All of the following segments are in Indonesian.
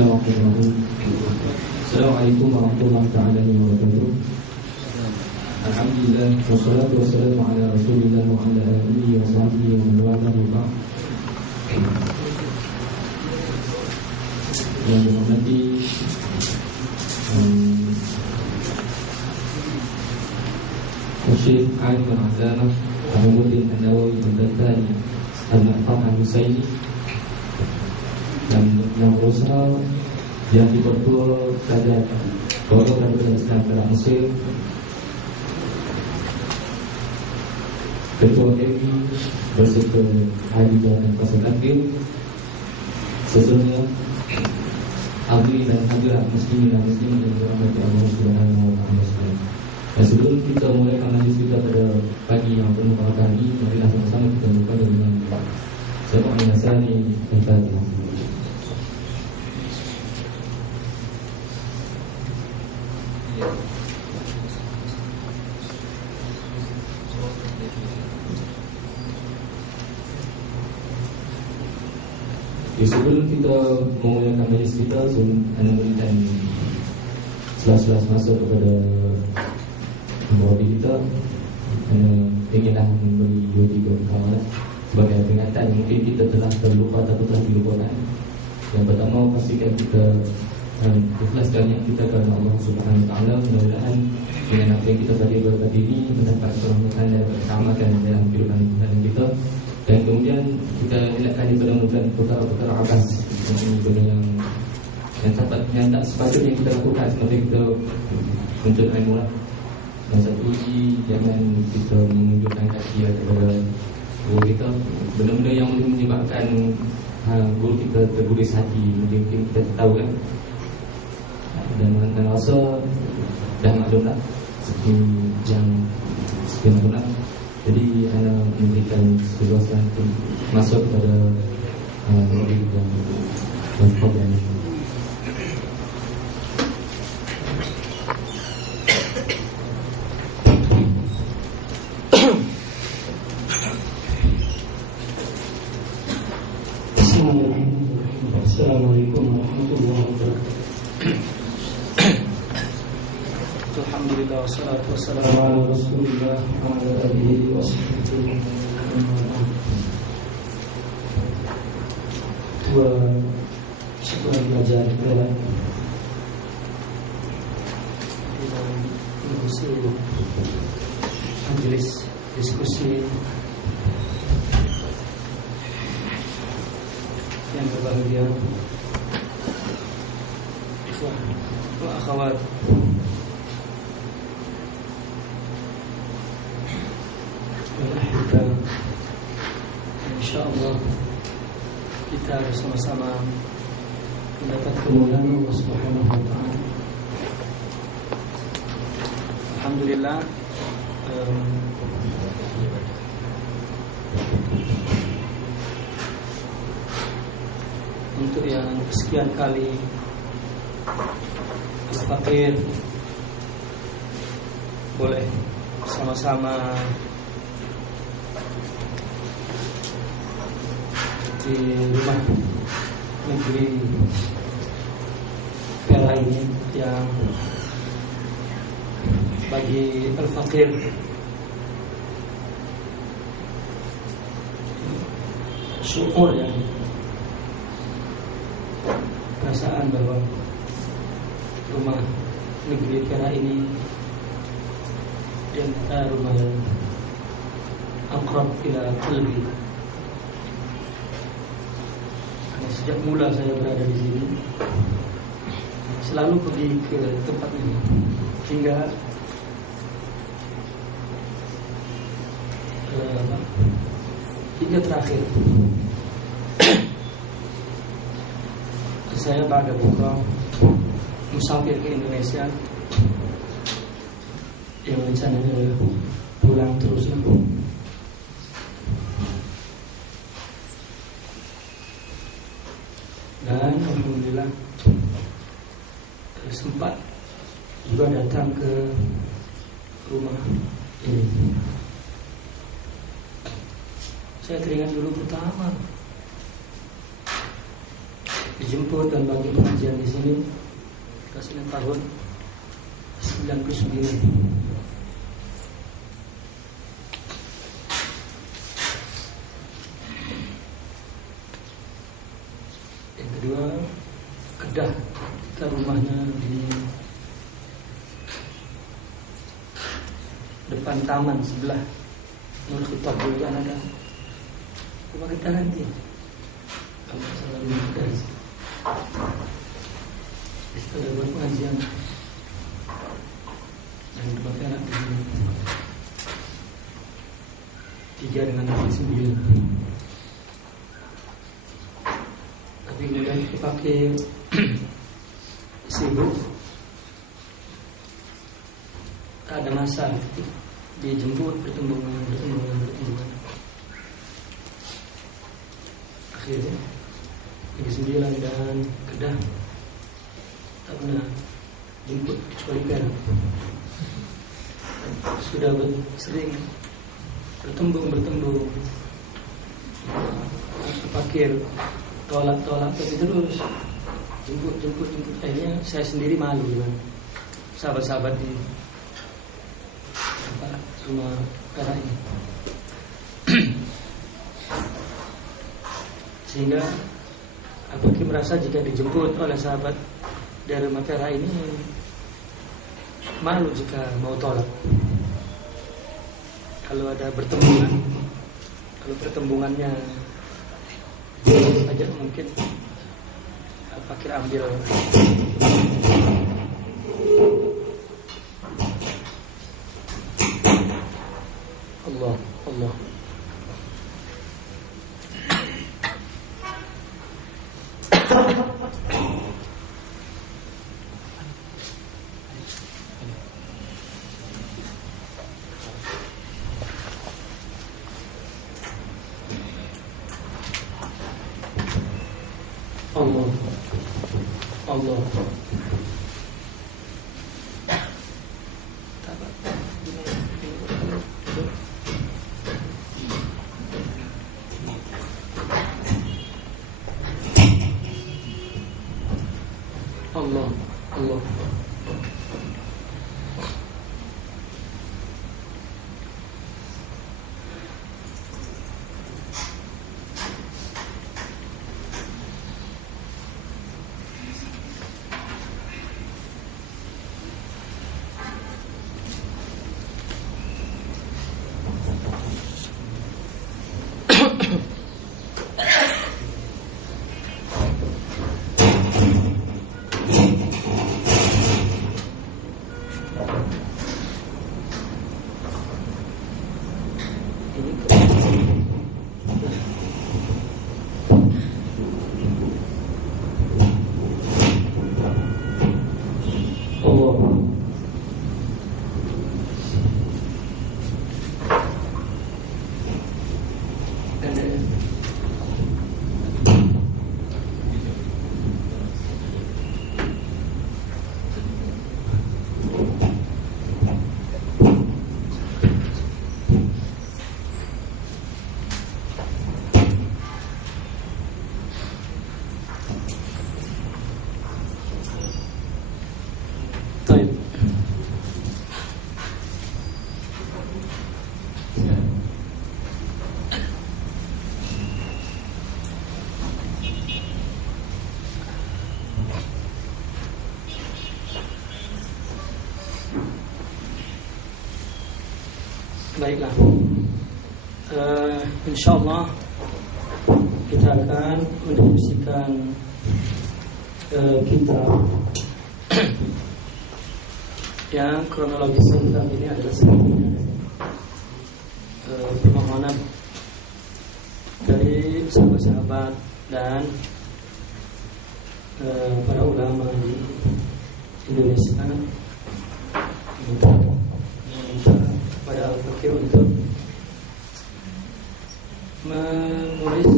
Bismillahirrahmanirrahim. Assalamualaikum warahmatullahi wabarakatuh. Alhamdulillah wassalatu wassalamu ala Rasulillah wa ala alihi wa sahbihi wa man wala. Yang dihormati Syekh Alim Al-Allamah Muhammadin An-Nawawi Al-Albani Al-Mahfuz Al-Husaini yang berusaha yang dipertua pada golongan Islam pada Mesir, Ketua MI berserta Hadidah dan Pasal Takdir, sesungguhnya hadirin dan hadirat muslimin dan muslimat yang dirahmati Allah Subhanahu wa taala. Dan sebelum kita mulai majlis kita pada pagi yang penuh barakah ini, marilah sama-sama kita berdoa dengan Sayyidina Al-Nasani Al-Fatihah. Sebelum kita memulakan majlis kita, saya nak berikan selas-selas masa kepada pembawa kita. Kerana inginlah memberi 2-3 perkara sebagai peringatan. Mungkin kita telah terlupa atau telah dilupakan. Yang pertama, pastikan kita ikhlaskan yang kita kepada Allah Subhanahu wa taala. Mudah-mudahan dengan apa yang kita tadi berkata ini mendapat rahmatan dan keselamatan dalam kehidupan kita. Dan kemudian kita elakkan daripada melakukan perkara-perkara abas, benda yang tak sepatutnya kita lakukan seperti kita untuk ilmu lah. Dan satu lagi, jangan kita menunjukkan kaki kepada guru kita. Benda-benda yang boleh menyebabkan guru kita terguris hati, mungkin kita tahu kan. Dan rasa dah maklum lah seperti yang maklum. Jadi anda memberikan keluasan masuk kepada murid dan program ini. Assalamualaikum warahmatullahi wabarakatuh. Alhamdulillah wassalatu wassalamu ala Rasulillah wa ala alihi wa sahbihi. Dua sebuah belajar dalam majelis diskusi yang berbahagia, ikhwah wa akhwat, InsyaAllah kita bersama-sama mendapat kemuliaan Allah Subhanahu wa taala. Alhamdulillah, untuk yang kesekian kali Al-Fakir boleh sama-sama di rumah negeri Perak ini, yang bagi Al-Fakir syukur ya, perasaan bahwa rumah negeri Perak ini di antara rumah yang akrab ila qalbi. Sejak mula saya berada di sini, selalu pergi ke tempat ini hingga terakhir. Saya pada buka musafir ke Indonesia, yang rencananya pulang terus. Dan alhamdulillah sempat juga datang ke rumah ini. Saya teringat dulu pertama dijemput dan bagi pengajian di sini sudah tahun 99. Yang kedua, Kedah, kita rumahnya di depan taman sebelah Nur Khitab itu ada rumah kita nanti. Kalau salah di Kedah, kita ada buat pengajian dan tempatnya anak di sini 3 dengan 9. Tapi kemudian dipakai sibuk, tak ada masa, dijemput pertemuan. Akhirnya Negeri 9 dan Kedah tak pernah jemput kecuali Perak. Sudah sering bertembung pakir tolak tapi terus jemput. Akhirnya saya sendiri malu dengan sahabat-sahabat di rumah Perak ini. Sehingga Abaki merasa jika dijemput oleh sahabat dari rumah Perak ini malu jika mau tolak. Kalau ada pertembungannya saja mungkin Abaki ambil Allah. Allah. Baiklah, insyaallah kita akan mendiskusikan kitab yang kronologis kitab ini adalah permohonan dari sahabat-sahabat dan para ulama di Indonesia meminta pada Al-Fakir untuk menulis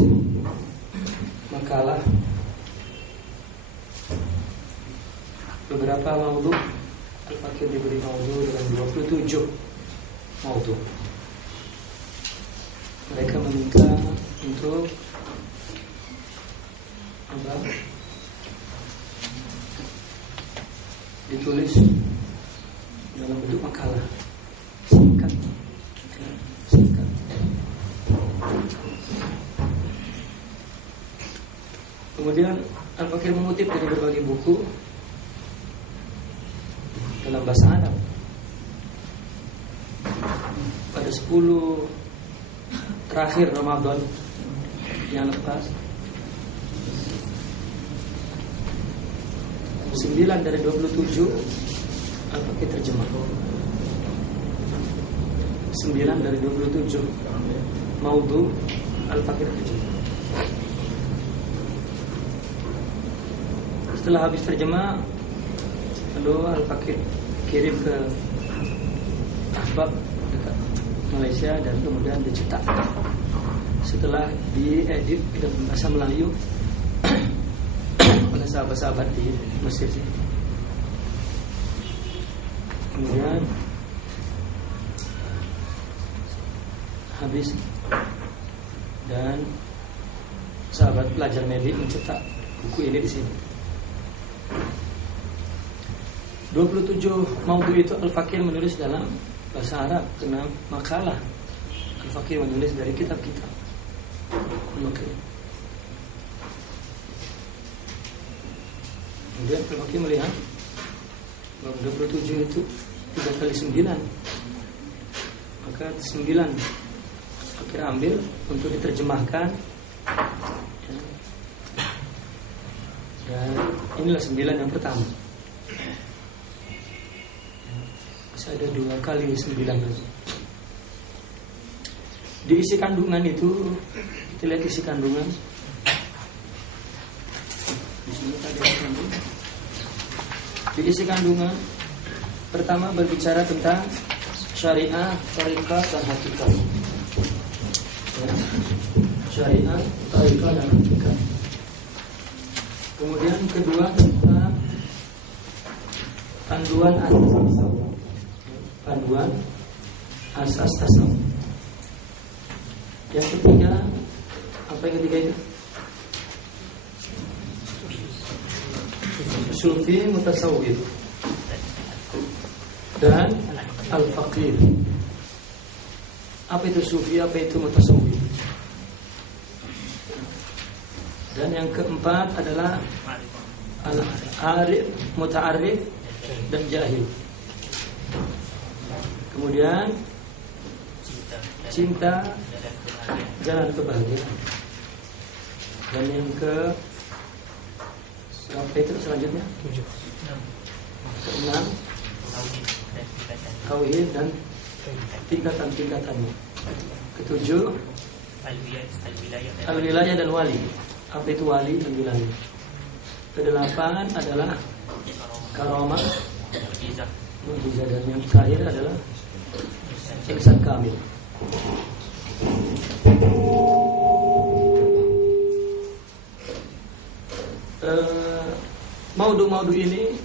makalah beberapa maudhu. Al-Fakir diberi maudhu dengan 27 maudhu. Mereka meminta untuk ditulis dalam bentuk makalah singkat. Kemudian Al-Fakir mengutip dari berbagai buku dalam bahasa Arab. Pada 10 terakhir Ramadan yang lepas, 9 dari 27 Al-Fakir terjemah. 9 dari 27 maudhu Al-Fakir terjemah. Setelah habis terjemah, lalu Al-Fakir kirim ke ahbab dekat Malaysia dan kemudian dicetak. Setelah diedit dalam bahasa Melayu oleh sahabat-sahabat di Mesir. Kemudian habis dan sahabat pelajar medik mencetak buku ini di sini. 27 maudhu itu Al-Fakir menulis dalam bahasa Arab, karena makalah Al-Fakir menulis dari kitab-kitab. Kemudian Al-Fakir melihat bahwa 27 itu 3 kali 9, maka 9 Al-Fakir ambil untuk diterjemahkan, dan inilah 9 yang pertama. Masih ada 2 kali 9 lagi. Di isi kandungan itu, kita lihat isi kandungan. Di sini ada isi kandungan. Di isi kandungan pertama berbicara tentang syariah, tariqah, dan hakikat. Syariah, tariqah, dan hakikat. Kemudian kedua tentang panduan asas tasawuf. Panduan asas tasawuf. Yang ketiga, apa yang ketiga itu? Sufi mutasawwif dan al-faqih. Apa itu sufi, apa itu mutasawwif? Dan yang keempat adalah al-arif, muta'arif, dan jahil. Kemudian cinta, jalan kebahagiaan. Dan yang berapa itu selanjutnya? 6 tauhid dan tingkatan-tingkatannya. Ketujuh al-wilayah dan wali. Apa itu wali dan wilayah? Kedelapan adalah karamah, mukjizat, dan yang terakhir adalah ihsan kamil. Maudhu-maudhu ini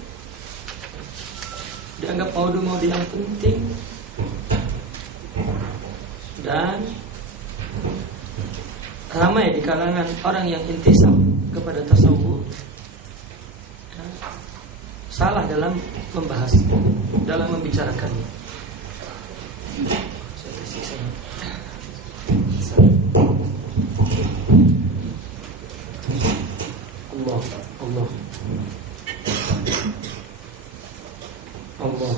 dianggap maudhu-maudhu yang penting dan ramai di kalangan orang yang intisab kepada tasawuf. Salah dalam membahas, dalam membicarakannya. Allah, Allah, Allah.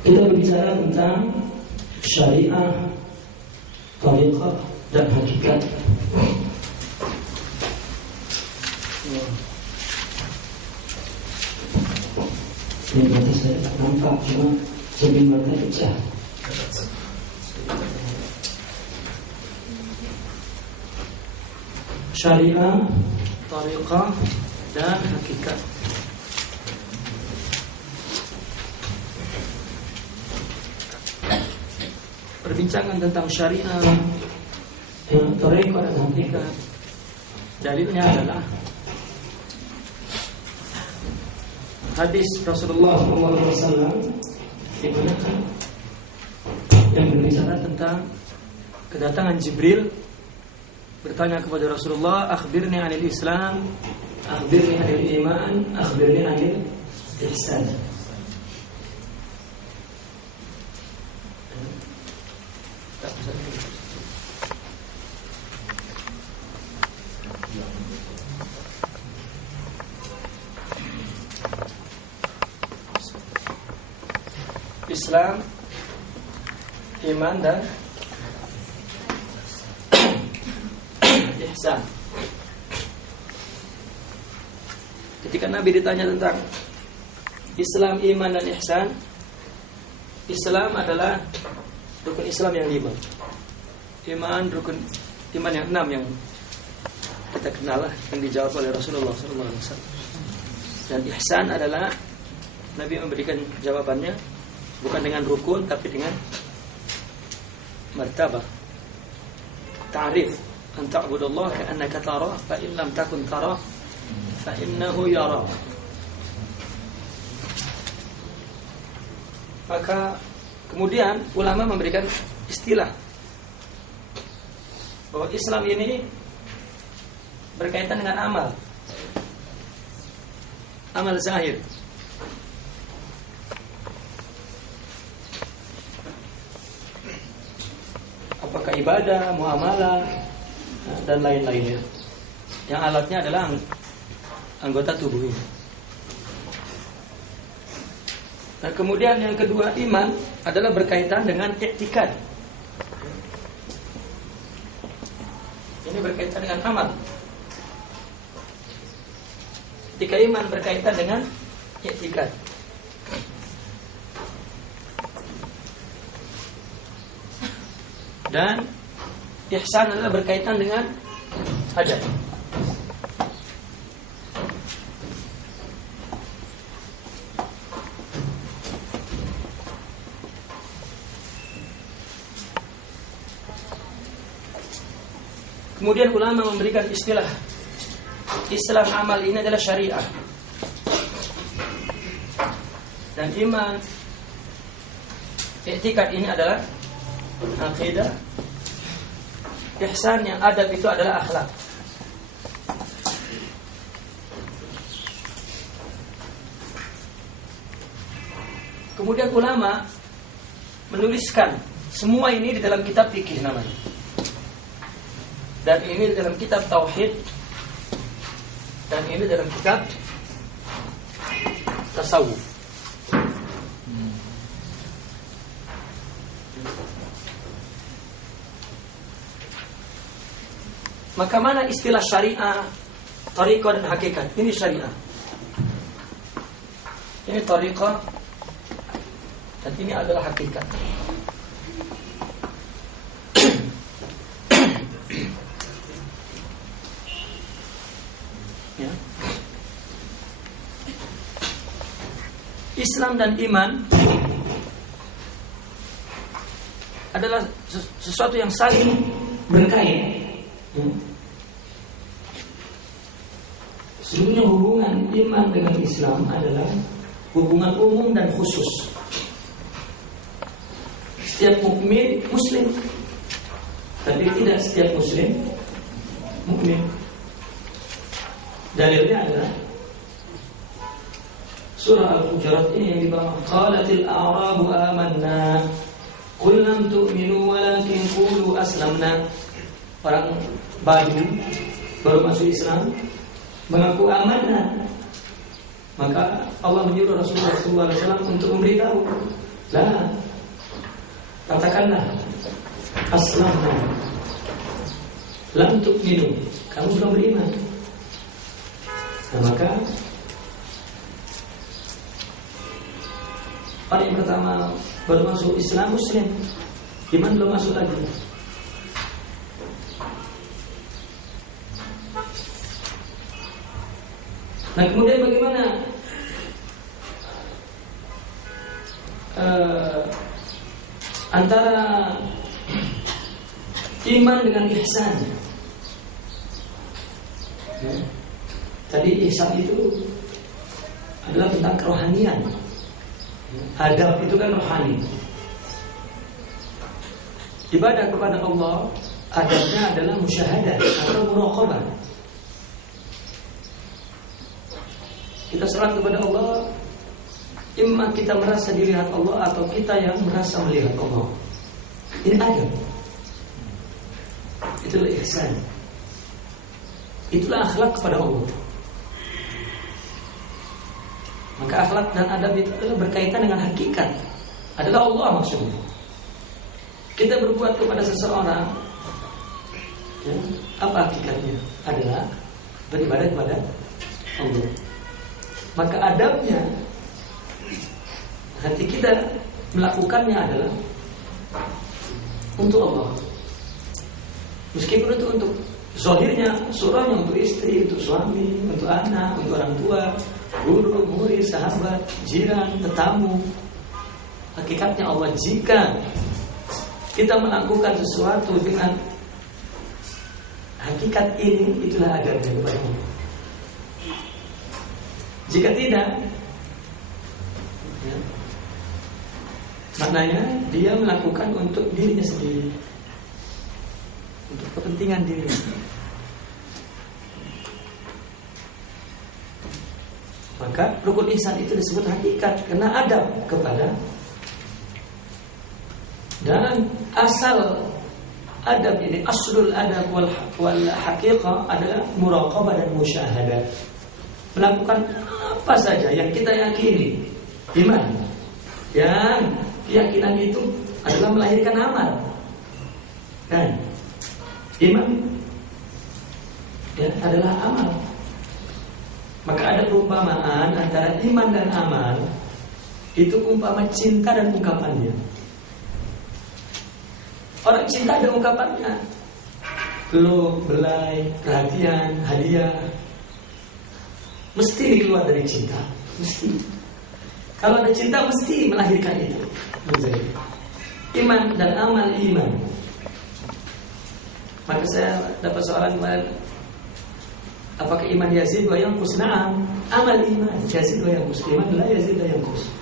Kita berbicara tentang syariah, tariqah, dan hakikat. Ini berarti saya tak nampak, cuma jadi mata pecah. Syariah, tariqah, dan hakikat. perbincangan tentang syariah, thariqah dan hakikat. Dalilnya adalah hadis Rasulullah SAW di mana yang berbicara tentang kedatangan Jibril bertanya kepada Rasulullah, akhbirni 'anil Islam, akhbirni 'anil iman, akhbirni 'anil ihsan. Islam, iman dan ihsan. Ketika Nabi ditanya tentang Islam, iman dan ihsan, Islam adalah rukun Islam yang 5. Iman rukun iman yang 6 yang kita kenal lah, yang dijawab oleh Rasulullah SAW. Dan ihsan adalah Nabi memberikan jawabannya bukan dengan rukun tapi dengan martabah. Ta'rif an ta'budallah ka'annaka tarah fa in lam takun tarah fa innahu yarah. Maka kemudian ulama memberikan istilah bahwa Islam ini berkaitan dengan amal zahir. Apakah ibadah, muamalah dan lain-lainnya. Yang alatnya adalah anggota tubuh ini. Nah, kemudian yang kedua, iman adalah berkaitan dengan i'tikad. Ini berkaitan dengan amal. Ketika iman berkaitan dengan i'tikad. Dan ihsan adalah berkaitan dengan adab. Kemudian ulama memberikan istilah Islam amal ini adalah syariah. Dan iman i'tikad ini adalah akidah. Ihsan yang adab itu adalah akhlak. Kemudian ulama menuliskan semua ini di dalam kitab fikih namanya. Dan ini di dalam kitab tauhid. Dan ini dalam kitab tasawuf. Maka mana istilah syariah, thariqah dan hakikat? Ini syariah. Ini thariqah dan ini adalah hakikat. Ya. Islam dan iman adalah sesuatu yang saling berkait. Sebenarnya hubungan iman dengan Islam adalah hubungan umum dan khusus. Setiap mukmin muslim, tapi tidak setiap muslim mukmin. Dalilnya adalah surah Al-Hujurat ini yang di bawah, qalatil a'rabu amanna qul lam tu'minu walakin qulu aslamna. Orang Badu baru masuk Islam mengaku amanah. Maka Allah menyuruh Rasulullah SAW untuk memberitahu, lah, katakanlah aslamna, lam tu'minu, kamu belum beriman. Nah, maka orang yang pertama baru masuk Islam muslim, iman belum masuk lagi. Nah, kemudian bagaimana antara iman dengan ihsan. Ya. Tadi ihsan itu adalah tentang kerohanian. Adab itu kan rohani. Ibadah kepada Allah adabnya adalah musyahadah atau muraqabah. Kita salat kepada Allah, imma kita merasa dilihat Allah atau kita yang merasa melihat Allah. Ini adab. Itulah ihsan. Itulah akhlak kepada Allah. Maka akhlak dan adab itu adalah berkaitan dengan hakikat. Adalah Allah maksudnya. Kita berbuat kepada seseorang, ya, apa hakikatnya? Adalah beribadah kepada Allah. Maka adabnya, hati kita melakukannya adalah untuk Allah. Meskipun itu untuk zahirnya, surahnya untuk istri, untuk suami, untuk anak, untuk orang tua, guru, murid, sahabat, jiran, tetamu. Hakikatnya Allah, jika kita melakukan sesuatu dengan hakikat ini, itulah adabnya kepada Allah. Jika tidak, ya, maknanya dia melakukan untuk dirinya sendiri, untuk kepentingan diri. Maka rukun ihsan itu disebut hakikat karena adab kepada. Dan asal adab ini, aslul adab wal haqiqah adalah muraqabah dan musyahadah. Melakukan apa saja yang kita yakini, iman. Yang keyakinan itu adalah melahirkan amal. Kan? Iman ya, adalah amal. Maka ada perumpamaan antara iman dan amal. Itu umpama cinta dan ungkapannya. Orang cinta ada ungkapannya, peluk, belai, perhatian, hadiah. Mesti keluar dari cinta. Mesti. Kalau ada cinta mesti melahirkan itu. Iman dan amal iman. Maka saya dapat soalan kemarin, apakah iman yazid wa yanqus? Na'am. Amal iman yazid wa yanqus. Iman la yazid wa yanqus.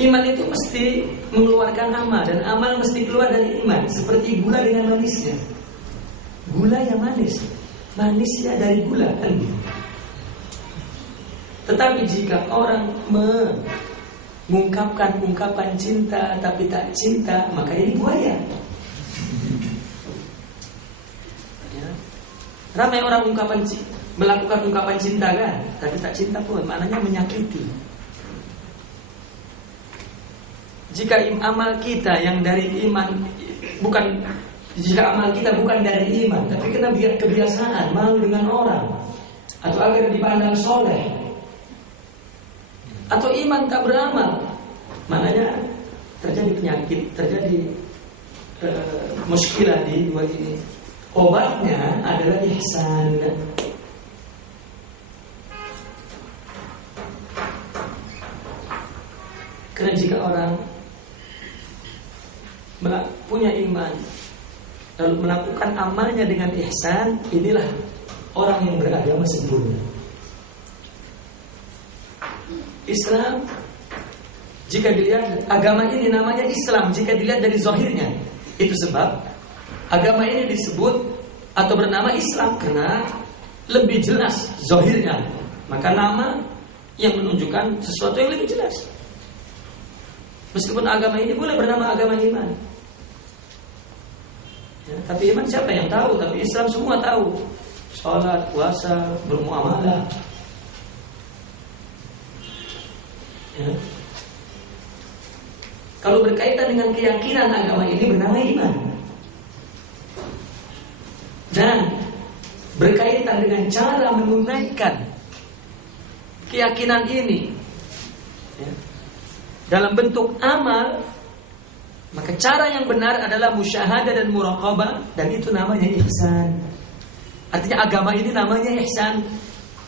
Iman itu mesti mengeluarkan amal, dan amal mesti keluar dari iman. Seperti gula dengan manisnya. Gula yang manis, manisnya dari gula kan. Tetapi jika orang mengungkapkan ungkapan cinta tapi tak cinta, maka ini buaya. Ya. Ramai orang melakukan ungkapan cinta kan, tapi tak cinta pun, maknanya menyakiti. Jika amal kita yang dari iman jika amal kita bukan dari iman, tapi kena kebiasaan malu dengan orang, atau agar dipandang soleh, atau iman tak beramal, maknanya terjadi penyakit, terjadi muskilah di dua ini. Obatnya adalah ihsan. Karena jika orang punya iman lalu melakukan amalnya dengan ihsan, inilah orang yang beragama sempurna. Islam, jika dilihat agama ini namanya Islam jika dilihat dari zahirnya. Itu sebab agama ini disebut atau bernama Islam karena lebih jelas zahirnya. Maka nama yang menunjukkan sesuatu yang lebih jelas. Meskipun agama ini boleh bernama agama iman, ya, tapi iman siapa yang tahu? Tapi Islam semua tahu. Salat, puasa, bermuamalah, ya. Kalau berkaitan dengan keyakinan, agama ini bernama iman. Dan berkaitan dengan cara menunaikan keyakinan ini, ya, dalam bentuk amal, maka cara yang benar adalah musyahadah dan muraqabah, dan itu namanya ihsan. Artinya agama ini namanya ihsan.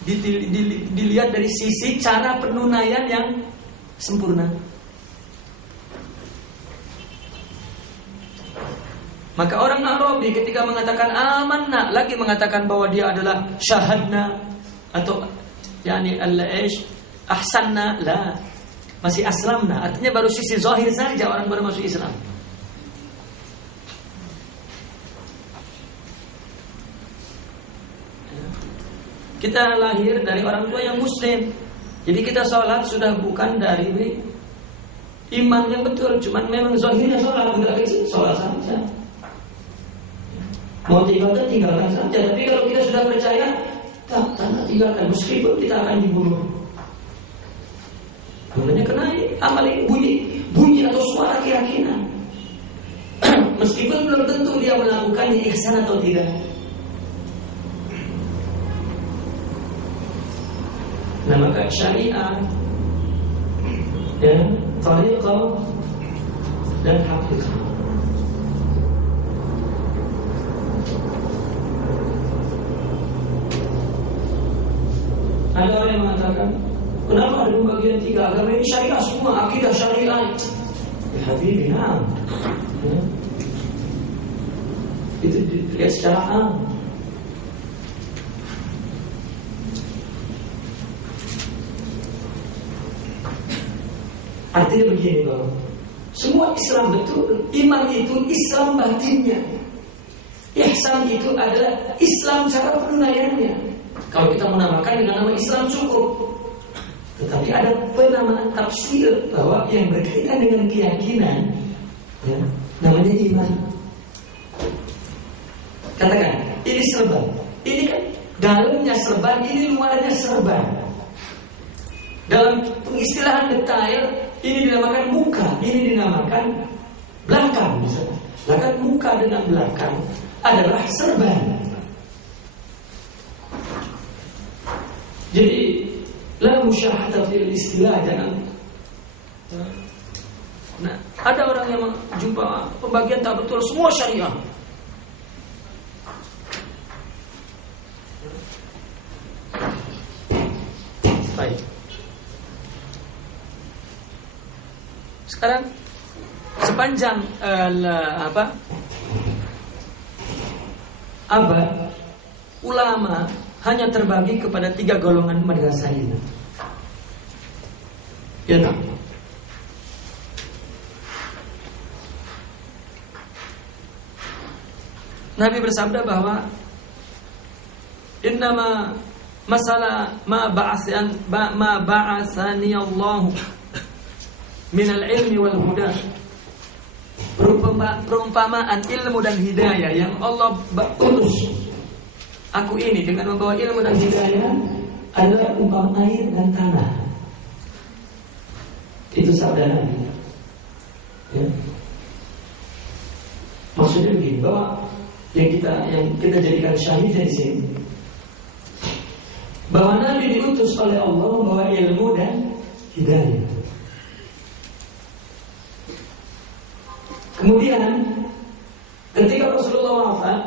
dilihat dari sisi cara penunaian yang sempurna. Maka orang Arabi ketika mengatakan amanna, lagi mengatakan bahwa dia adalah syahadna atau yani al-aish ahsanna, la, masih aslamna, artinya baru sisi zahir saja orang baru masuk Islam. Kita lahir dari orang tua yang muslim, jadi kita sholat sudah bukan dari iman yang betul, cuman memang zahirnya sholat, bukan kecil sholat saja. Mau tinggalkan, tinggalkan saja. Tapi kalau kita sudah percaya, tak tinggalkan, meskipun kita akan dibunuh. Namanya kena amal ini bunyi atau suara keyakinan. Meskipun belum tentu dia melakukannya ihsan atau tidak. Nah maka syariat, ya, tariqah dan haqiqah. Ada orang yang mengatakan, kenapa ada pembagian 3 agama ini syariah semua, akidah syariah? Ya habibi, nah. Ya. Itu dilihat secara am. Artinya begini Bang, semua Islam betul, iman itu Islam batinnya, ihsan itu adalah Islam cara penunaiannya. Kalau kita menamakan dengan nama Islam cukup. Tetapi ada penamaan tafsir bahwa yang berkaitan dengan keyakinan, ya, namanya iman. Katakan, ini serban. Ini kan dalamnya serban, ini luarnya serban. Dalam pengistilahan detail, ini dinamakan muka, ini dinamakan belakang misalnya. Bahkan muka dengan belakang adalah serban. Jadi la musyahata fil istilah, jangan. Nah, ada orang yang jumpa pembagian tak betul, semua syariah. Baik. Sekarang sepanjang abad, ulama hanya terbagi kepada 3 golongan madrasah ini. Ya tak? Nabi bersabda bahwa innama masalah ma ba'athani Allah min al-ilmi wal huda. Perumpamaan ilmu dan hidayah yang Allah utus aku ini dengan membawa ilmu dan hidayah adalah umpama air dan tanah. Itu sabda Nabi. Ya. Maksudnya begini, bahwa yang kita jadikan syahid dari sini, bahwa Nabi diutus oleh Allah membawa ilmu dan hidayah. Kemudian ketika Rasulullah wafat,